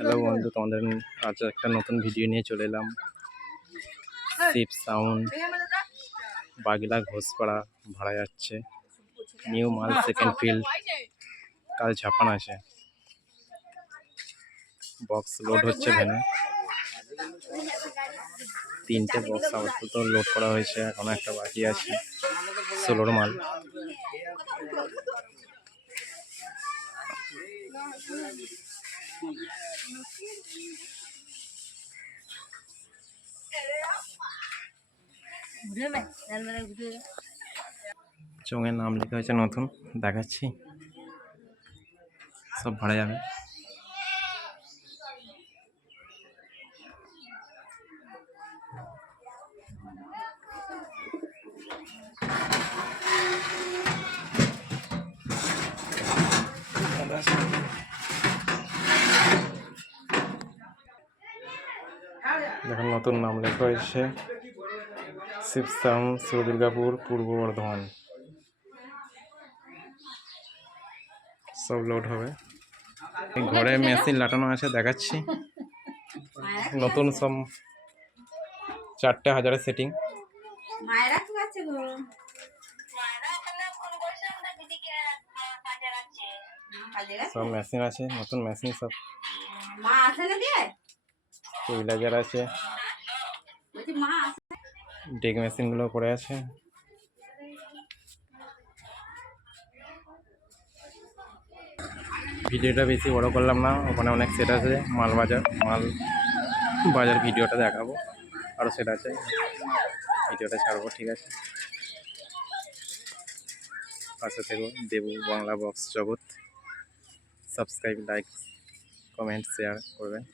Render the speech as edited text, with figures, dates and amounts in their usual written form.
Hello বন্ধু, তোমাদের আজ একটা নতুন ভিডিও নিয়ে চলে এলাম। শিব সাউন্ড বাগিলা ঘোষপাড়া ভাড়া যাচ্ছে। নিউ মাল সেকেন্ড ফিল্ড, কাল ঝাপান আছে। বক্স লোড হচ্ছে ভ্যানে, 3টে বক্স আপাতত লোড করা হয়েছে, এখনো একটা বাকি আছে। 16 মাল। চোঙের নাম লেখা হয়েছে নতুন, দেখাচ্ছি। সব ভাড়া যাবে। দেখুন নতুন নাম লেখা হয়েছে শিব সাউন্ড, শ্রী দুর্গাপুর, পূর্ব বর্ধমান। সব লোড হবে। ঘরে মেশিন লাটানো আছে, দেখাচ্ছি। নতুন সব 4টে হাজারের সেটিং। সব মেশিন আছে, নতুন মেশিন সব। টেবিলাইজার আছে, ডেক মেশিনগুলো পড়ে আছে। ভিডিওটা বেশি বড় করলাম না, ওখানে অনেক সেট আছে। মাল বাজার ভিডিওটা দেখাবো, আরও সেট আছে, ভিডিওটা ছাড়বো। ঠিক আছে, পাশে থেকো। দেবু বাংলা বক্স জগৎ। সাবস্ক্রাইব, লাইক, কমেন্ট, শেয়ার করবেন।